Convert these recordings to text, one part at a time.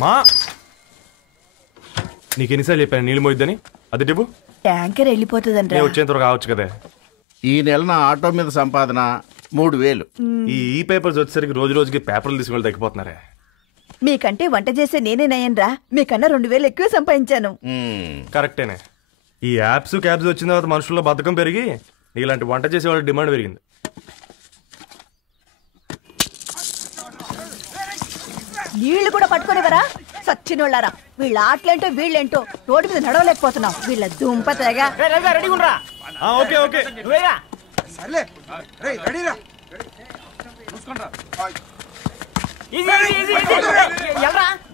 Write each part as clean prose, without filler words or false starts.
మా నీకెన్నిసార్లు చెప్పాను నీళ్ళు మోయిద్దని? అది డిబు ట్యాంకర్ వెళ్ళిపోతుందంట. వచ్చేంత కావచ్చు కదా. ఈ నెల నా ఆటో మీద సంపాదన 3000. ఈ పేపర్స్ వచ్చేసరికి రోజు రోజుకి పేపర్లు తీసుకుని తగ్గిపోతున్నారే. మీకంటే వంట చేసే నేనే నయన్రా, మీకన్నా 2000 ఎక్కువ సంపాదించాను. కరెక్టేనే. ఈ యాప్స్ క్యాబ్స్ వచ్చిన తర్వాత మనుషుల్లో బద్ధకం పెరిగి ఇలాంటి వంట చేసే వాళ్ళ డిమాండ్ పెరిగింది. నీళ్లు కూడా పట్టుకునేవరా సచ్చినోళ్ళారా. వీళ్ళ ఆటలేంటో వీళ్ళేంటో రోడ్డు మీద నడవలేకపోతున్నాం. వీళ్ళ దుంప తెగ.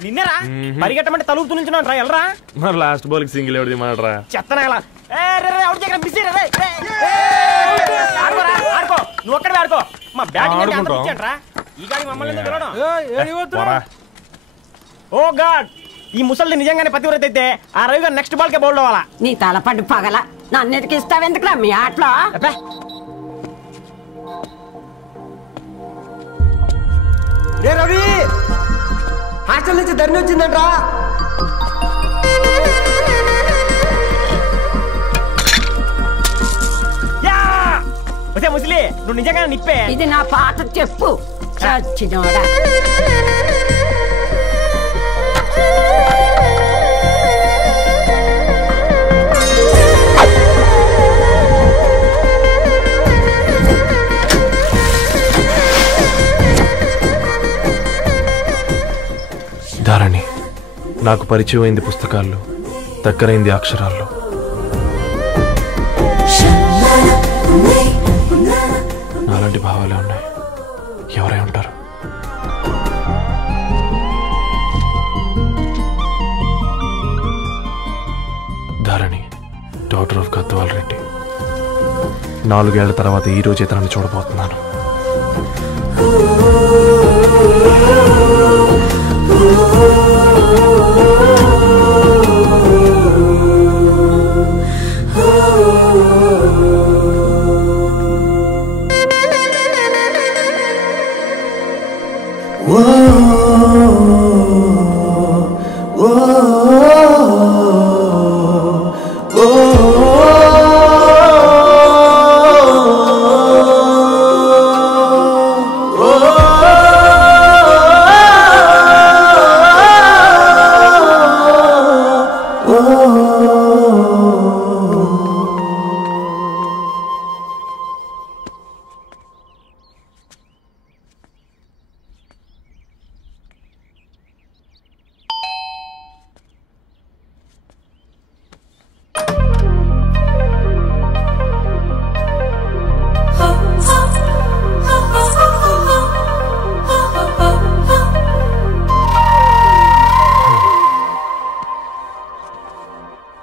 నిన్నరా పరిగెట్టమంటే తలుపుతూ నుంచి ఎల్రా. మరి లాస్ట్ బాల్ కి సింగిల్ ఎవరిది మాట్రా చెత్తనా నువ్వు ఒక్కడే ఆడుకో. మా బ్యాటింగ్ ఈ గాడి మమ్మల్ని. ఓ గాడ్, ఈ ముసలి నిజంగానే పతివ్రత అయితే ఆ రవి గారు నెక్స్ట్ బాల్ కే బౌల్డ్ అవ్వాలా. నీ తలపడి పగల నన్నిటికి ఇస్తావెందుకురా మీ ఆటలో? రే రవి, హాస్టల్ నుంచి ధరణి వచ్చిందంట్రా. ముసలి నువ్వు నిజంగా నిప్పే. ఇది నా పాత చెప్పు చచ్చినోడా. ధారణి నాకు పరిచయం అయింది పుస్తకాల్లో, దగ్గరైంది అక్షరాల్లో. నాలాంటి భావాలే ఉన్నాయి. ఎవరై ఉంటారు? Dharani daughter of Gadwal Reddy. 4 ఏళ్ల తర్వాత ఈ రోజు ఇతరాన్ని చూడబోతున్నాను.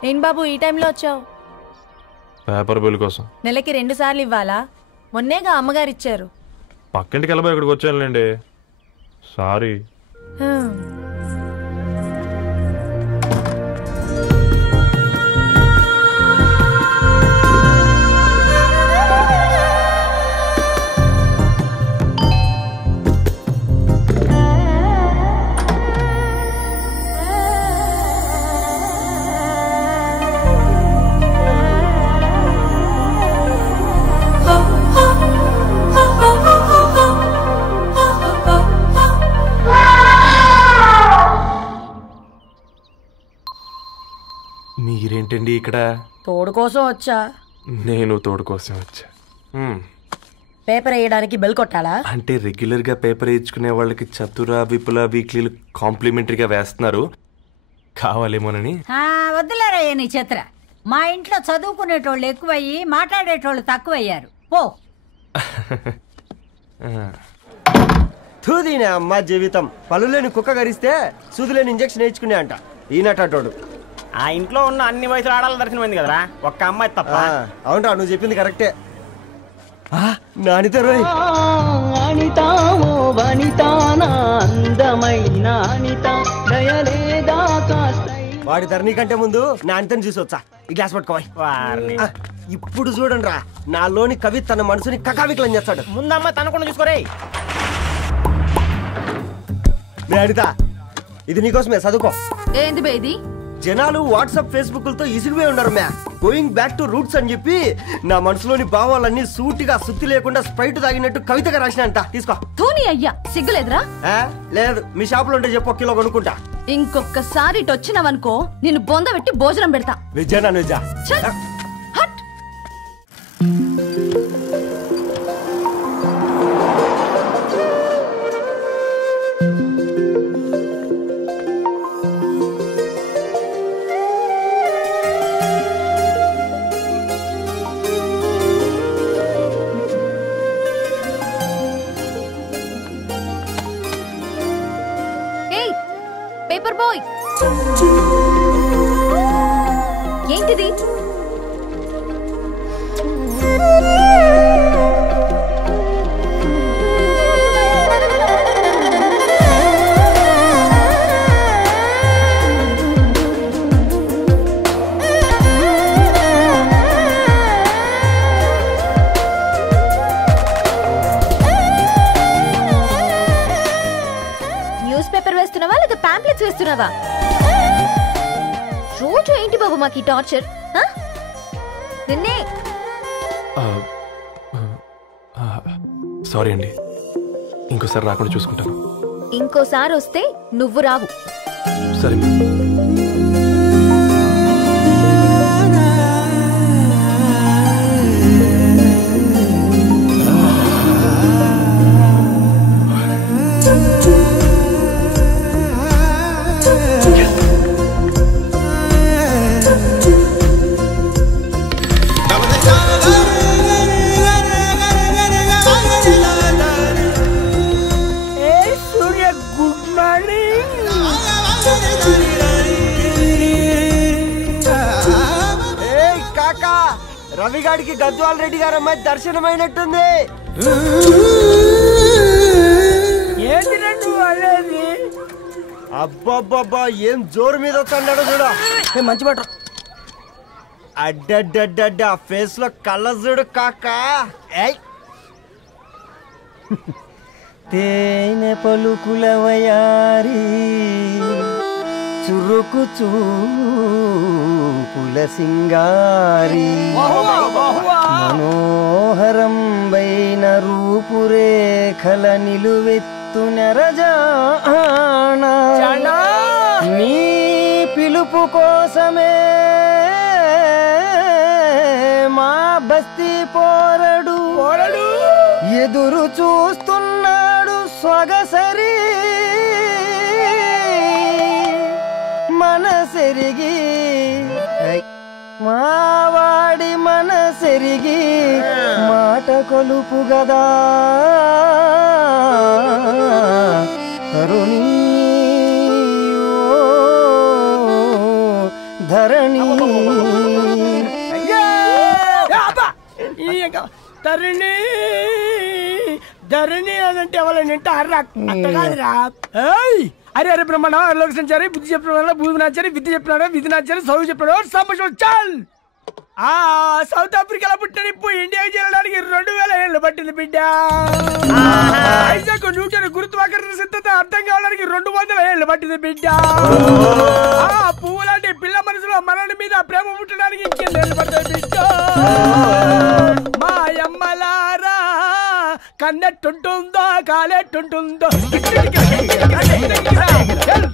ఏం బాబు ఈ టైంలో వచ్చావు? పేపర్ బిల్ కోసం. నెలకి 2 సార్లు ఇవ్వాలా? మొన్నేగా అమ్మగారు ఇచ్చారు. పక్కింటికి వెళ్ళబోయి ఇక్కడికి వచ్చానులేండి. సారీ. మీరేంటండి ఇక్కడ? తోడు కోసం వచ్చా. నేను తోడు కోసం వచ్చా. పేపర్ వేయడానికి బెల్ కొట్టాలా? అంటే రెగ్యులర్ గా పేపర్ వేయించుకునే వాళ్ళకి చతుర విపుల వీక్లీలు కాంప్లిమెంటరీగా వేస్తున్నారు, కావాలేమోనని. వద్దులేరయ్య నీ చిత్ర. మా ఇంట్లో చదువుకునేటోళ్ళు ఎక్కువయ్యి మాట్లాడేటోళ్ళు తక్కువయ్యారు. పో. తూదీనే అమ్మ జీవితం. పలులేని కుక్క గరిస్తే సూదులేని ఇంజక్షన్ వేయించుకునే అంట ఈనటోడు. ఆ ఇంట్లో ఉన్న అన్ని వయసులు ఆడాల దర్శనమైంది కదరా, ఒక్క అమ్మాయి తప్ప. అవునరా, నువ్వు చెప్పింది కరెక్టే. నానితో వాడి ధరణి కంటే ముందు నానితని చూసి వచ్చా. ఈ గ్లాస్ పట్టుకోవాలి. ఇప్పుడు చూడండి రా, నాలోని కవి తన మనసుని కకావికలం చేస్తాడు. ముందమ్మ తనకుండా చూసుకోరే. అనిత ఇది నీకోసమే, చదువుకో. ఏంది బేది? జనాలు వాట్సాప్ ఫేస్బుక్లతో ఇసిగిపోయి ఉన్నారు మ్యా. గోయింగ్ బ్యాక్ టు రూట్స్ అని చెప్పి నా మనసులోని భావాలన్నీ సూటిగా సుత్తి లేకుండా స్ప్రైట్ తాగినట్టు కవితగా రాసినంట. తీసుకో. ధోని అయ్యా సిగ్గులేదురా? లేదు, మీ షాప్ లో ఉంటే చెప్పు, కిలో కొనుక్కుంటా. ఇంకొకసారి ఇటు వచ్చినావనుకో నిన్ను బొంద పెట్టి భోజనం పెడతా. వెజ్జా నాన్ వెజ్జా? హట్. పేపర్ బాయ్, ఏంటిది? న్యూస్ పేపర్ వేస్తున్నావా లేదా పాంప్లెట్స్ వేస్తున్నావా? రోజు ఏంటి బాబు మాకు టార్చర్? నిన్నే సారీ అండి, ఇంకోసారి రాకుండా చూసుకుంటాను. ఇంకోసారి వస్తే నువ్వు రావు. సరే. రవిగాడికి గద్వాల్ రెడ్డి గారు అమ్మాయి దర్శనమైనట్టుంది. అబ్బాబ్బా ఏం జోరు మీద వస్తున్నాడో చూడు. మంచి మాట. అడ్డడ్డడ్డ ఫేస్ లో కళ్ళ చూడు కాకా. తేనె పలుకుల వయారి చురుకు చూపుల సింగారి మనోహరం వైన రూపురేఖల నిలువెత్తు నెరజానా నీ పిలుపు కోసమే మా బస్తీ పోరడు ఎదురు చూస్తున్నాడు సొగసరి మనసెరిగి మావాడి మనసెరిగి మాట కొలుపు గదా తరుణి ధరణి తరుణి ధరణి అదంటే ఎవరైనా అట్ట కాదురా. అరే అరే బ్రహ్మణ లోక సంచారి బుద్ధి చెప్పిన భూమి నాచారి విద్య చెప్పినాడు విధి నాచారి చదువు చెప్పినాడు సంభాషణ చాల్. సౌత్ ఆఫ్రికాలో పుట్టిన ఇప్పుడు ఇండియాకి చేరడానికి 2000 ఏళ్ళు పట్టింది బిడ్డ. ఐజాక్ న్యూటన్ గురుత్వాకర్షణ సిద్ధత అర్థం కావడానికి 200 ఏళ్ళు పట్టింది బిడ్డ. పువ్వు లాంటి పిల్ల మనసులో మనని మీద ప్రేమ పుట్టడానికి ఇంకేళ్ళు పడుతుంది బిడ్డ. మా అమ్మలారా కన్నెట్టుంటుందో కాలెట్టుంటుందో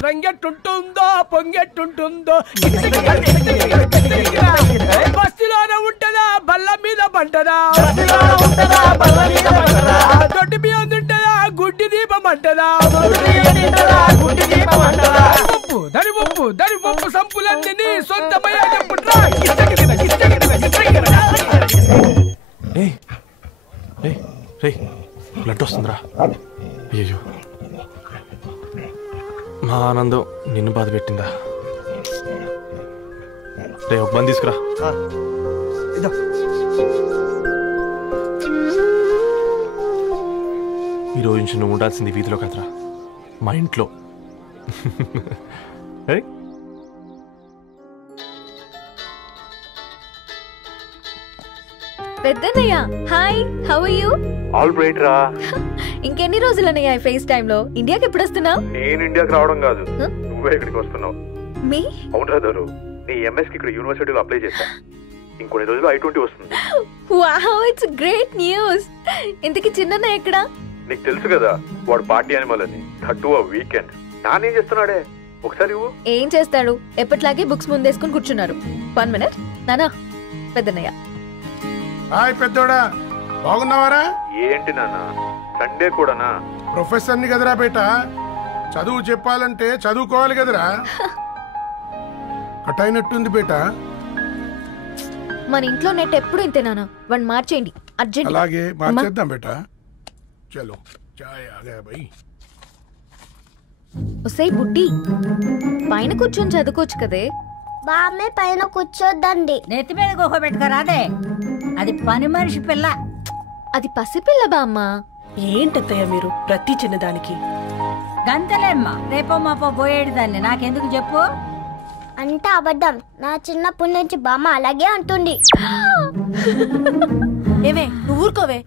రంగెట్టుంటుందో పొంగెట్టుంటుందో బస్తిలోనే ఉంటదా బల్ల మీద పంటదా దొడ్డి బియ్యం తింటదా గుడ్డి దీపం అంటదా దరి పప్పు సంపులన్నీ సొంతమయ్యా చెప్పుట్రా. బ్లడ్ వస్తుందిరా. అయ్యో మా ఆనందం నిన్ను బాధ పెట్టిందా? రే ఒక బంద్ తీసుకురా. ఈరోజు నుంచి నువ్వు ఉండాల్సింది వీధిలో కదరా, మా ఇంట్లో. పెద్దన్నయ్య hi, how are you? All right రా. ఇంకెన్ని రోజులనయ్యా ఫేస్ టైమ్ లో? ఇండియాకి ఎప్పుడు వస్తున్నావు? నేను ఇండియాకి రావడం కాదు, నువ్వే ఇక్కడికి వస్తున్నావు. మీ అవునరా దరు, నీ ఎంఎస్ కి ఇక్కడ యూనివర్సిటీలో అప్లై చేశా. ఇంకొన్ని రోజులు I-20 వస్తుంది. Wow, it's great news. ఇంతకి చిన్న ఎక్కడా? నీకు తెలుసు కదా వాడు పార్టీ అనిమల్ అని. థర్టూ ఆ వీకెండ్ నానేం చేస్తున్నాడే ఒకసారి ఇవ్వు. ఏం చేస్తాడు, ఎప్పటిలాగే బుక్స్ ముందేసుకుని కూర్చున్నారు. 1 minute. నానా, పెద్దన్నయ్య. హాయ్ పెద్దోడా, బాగున్నావారా? ఏంటి నాన్న సండే కూడానా? ప్రొఫెసర్ని కదరా బేట, చదువు చెప్పాలంటే చదువుకోవాలి కదరా. కట్ అయినట్టుంది బేట. మన ఇంట్లో నెట్ ఎప్పుడు ఇంతే నాన్న. వన్ మార్చేయండి అర్జెంట్. అలాగే మార్చేద్దాం బేట. చలో చాయ్ ఆ గయా భయ్. ఒసేయ్ బుడ్డి, పైన కూర్చొని చదువుకోవచ్చు కదే. బామ్మే పైన కూర్చోద్దండి. నెత్తి మీద గుహ పెట్టుకోరాదే, అది పని మనిషి పిల్ల. అది పసిపిల్ల బామ్మ. ఏంటత్తయ్య మీరు ప్రతి చిన్నదానికి? గంతలేమ్మా, రేపో మాపో పోయేడు దాన్ని, నాకెందుకు చెప్పు? అంటే అబద్ధం. నా చిన్నప్పటి నుంచి బామ్మ అలాగే అంటుంది. ఏమే నువ్వు ఊరుకోవే.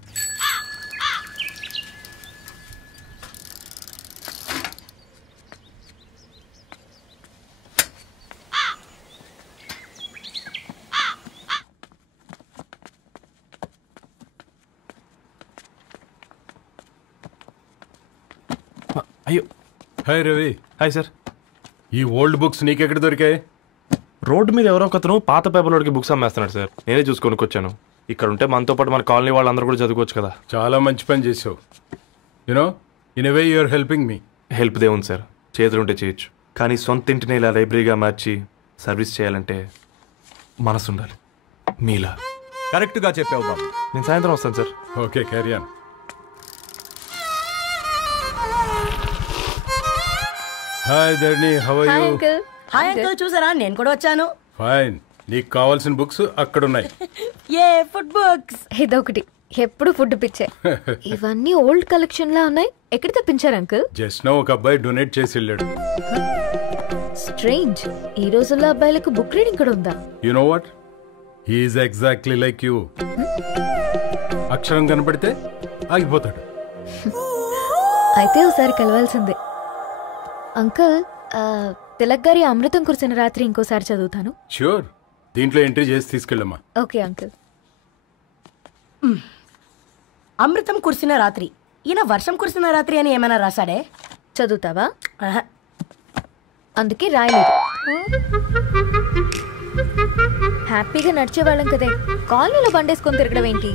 అయ్యో. హాయ్ రవి. Hi sir. ఈ ఓల్డ్ బుక్స్ నీకెక్కడ దొరికాయి? రోడ్డు మీద ఎవరో ఒకతను పాత పేపర్లోకి బుక్స్ అమ్మేస్తున్నాడు సార్. నేనే చూసుకొని వచ్చాను. ఇక్కడ ఉంటే మనతో పాటు మన కాలనీ వాళ్ళందరూ కూడా చదువుకోవచ్చు కదా. చాలా మంచి పని చేసావు. You know in a way you're helping me. Help దేవుంది సార్, చేతులుంటే చేయొచ్చు. కానీ సొంత ఇంటిని ఇలా లైబ్రరీగా మార్చి సర్వీస్ చేయాలంటే మనసు ఉండాలి. మీలా కరెక్ట్గా చెప్పావు బాబు. నేను సాయంత్రం వస్తాను sir. Okay, carry on. Hi Dharni, how are you? Hi uncle, చూసారా నేను కూడా వచ్చాను. ఫైన్. నీకు కావాల్సిన బుక్స్ అక్కడ ఉన్నాయి. ఏ ఫుడ్ బుక్స్? ఇదొకటి, ఎప్పుడు ఫుడ్ పిచ్చే. ఇవన్నీ ఓల్డ్ కలెక్షన్ లా ఉన్నాయి. ఎక్కడ తెప్పించారు అంకుల్? జస్ట్ నో ఒక అబ్బాయి డొనేట్ చేసి వెళ్ళాడు. స్ట్రేంజ్, ఈ రోజుల్లో అబ్బాయిలకు బుక్ రీడింగ్ కూడా ఉందా? You know what, he is exactly like you. అక్షరం కనపడితే ఆగిపోతాడు. అయితే ఒకసారి కలవాల్సిందే. అంకుల్, తిలక్ గారి అమృతం కురిసిన రాత్రి ఇంకోసారి చదువుతాను. ష్యూర్, దీంట్లో ఎంట్రీ చేసి తీసుకెళ్ళమ్మా. Okay uncle. అమృతం కురిసిన రాత్రి. ఈయన వర్షం కురిసిన రాత్రి అని ఏమైనా రాశాడే? చదువుతావా? అందుకే రాయలేదు. హ్యాపీగా నడిచేవాళ్ళం కదే, కాలనీలో బండేసుకొని తిరగడం ఏంటి?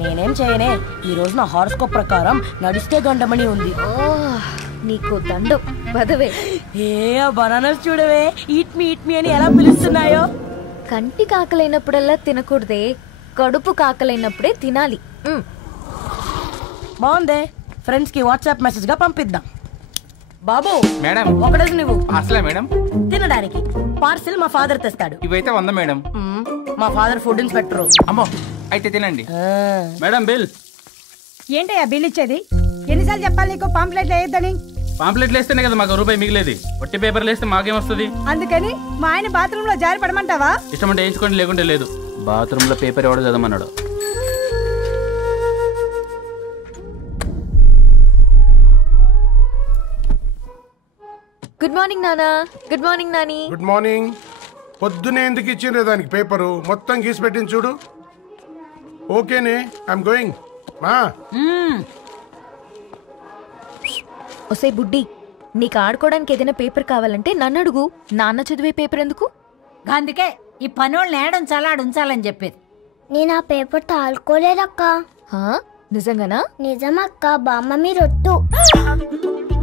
నేనేం చేయనే, ఈ రోజు నా హారోస్కోప్ ప్రకారం నడిస్తే గండమణి ఉంది. నీకు దండం బదవే. ఏ బనానాస్ చూడవే, ఈట్ మీ అని ఎలా పిలుస్తున్నాయో. కంటి కాకలైనప్పుడల్లా తినకూడదే, కడుపు కాకలైనప్పుడే తినాలి. బాగుందే, ఫ్రెండ్స్ కి వాట్సాప్ మెసేజ్ గా పంపిద్దాం. బాబు మేడం, ఒకడేసి నువ్వు అసలే మేడం తినడానికి పార్సిల్ మా ఫాదర్ తెస్తాడు. ఇవైతే 100 మేడం. మా ఫాదర్ ఫుడ్ ఇన్స్పెక్టర్. అమ్మో, అయితే తినండి మేడం. బిల్ ఏంటయ్యా బిల్ ఇచ్చేది? ఎన్నిసార్లు చెప్పాలి నీకు పాంప్లెట్ వేయొద్దని? పాంప్లెట్లు వేస్తేనే కదా మాకు రూపాయి మిగిలేది. ఒట్టి పేపర్లు వేస్తే మాకేమొస్తుంది? అందుకని మా ఆయన బాత్రూమ్ లో జారి పడమంటావా? ఇష్టం అంటే వేయించుకోండి, లేకుంటే లేదు. బాత్రూమ్ లో పేపర్ ఎవడో చదవమన్నాడు. గుడ్ మార్నింగ్ నానా. Good morning Nani. Good morning. పొద్దునే ఎందుకు ఇచ్చిండ్రే దానికి పేపరు? మొత్తం గీసి పెట్టింది చూడు. ఓకేనే, ఐఎమ్ గోయింగ్. మా ఒసే బుడ్డి, నీకు ఆడుకోవడానికి ఏదైనా పేపర్ కావాలంటే నన్ను అడుగు. నాన్న చదివే పేపర్ ఎందుకు? అందుకే ఈ పనోళ్ళని ఏడం ఉంచాలని చెప్పేది. నేను ఆ పేపర్ తాలుకోలేదక్క. నిజంగానా? నిజమక్క, బామ్మ మీరొట్టు.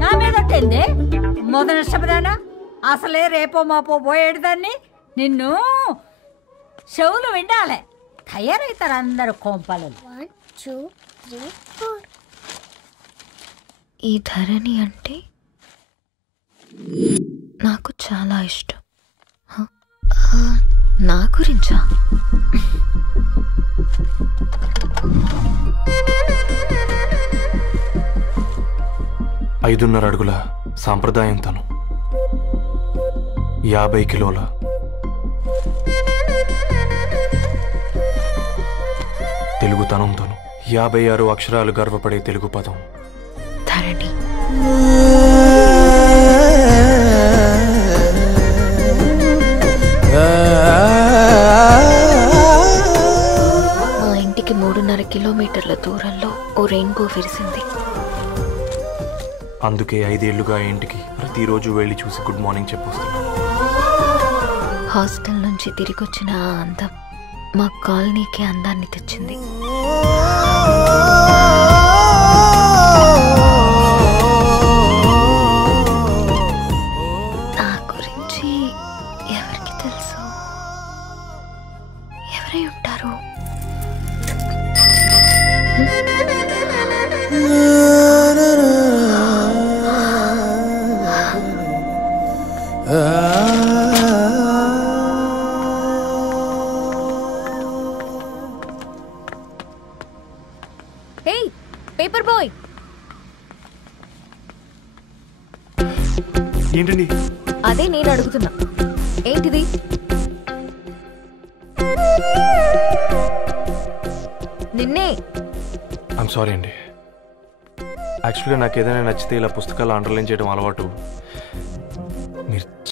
నా మీద ఒట్టేంది? మొదటి నష్టపదానా? అసలే రేపో మాపో పోయేడు దాన్ని. నిన్ను చెవులు విండాలే, తయారవుతారు అందరు కోంపాలు. 1 2 3 4. ఈ ధరణి అంటే నాకు చాలా ఇష్టం. నా గురించా? ఐదున్నర అడుగుల సాంప్రదాయం తను, 50 కిలోల తెలుగుతనం తను, 56 అక్షరాలు గర్వపడే తెలుగు పదం ధరణి. మా ఇంటికి 3.5 కిలోమీటర్ల దూరంలో ఓ రెయిన్బో విరిసింది. అందుకే 5 ఏళ్లుగా ఇంటికి ప్రతిరోజు వెళ్ళి చూసి గుడ్ మార్నింగ్ చెప్పొస్తున్నాను. హాస్టల్ నుంచి తిరిగొచ్చిన ఆ అందం మా కాలనీకి అందాన్ని తెచ్చింది. నా గురించి ఎవరికి తెలుసు? ఎవరై ఉంటారు? హేయ్ పేపర్ బాయ్, ఏంటండి? అదే నేను అడుగుతున్నా, ఏంటిది? నిన్నే. ఐమ్ సారీ అండి. యాక్చువల్గా నాకు ఏదైనా నచ్చితే ఇలా పుస్తకాలు అండర్లైన్ చేయడం అలవాటు.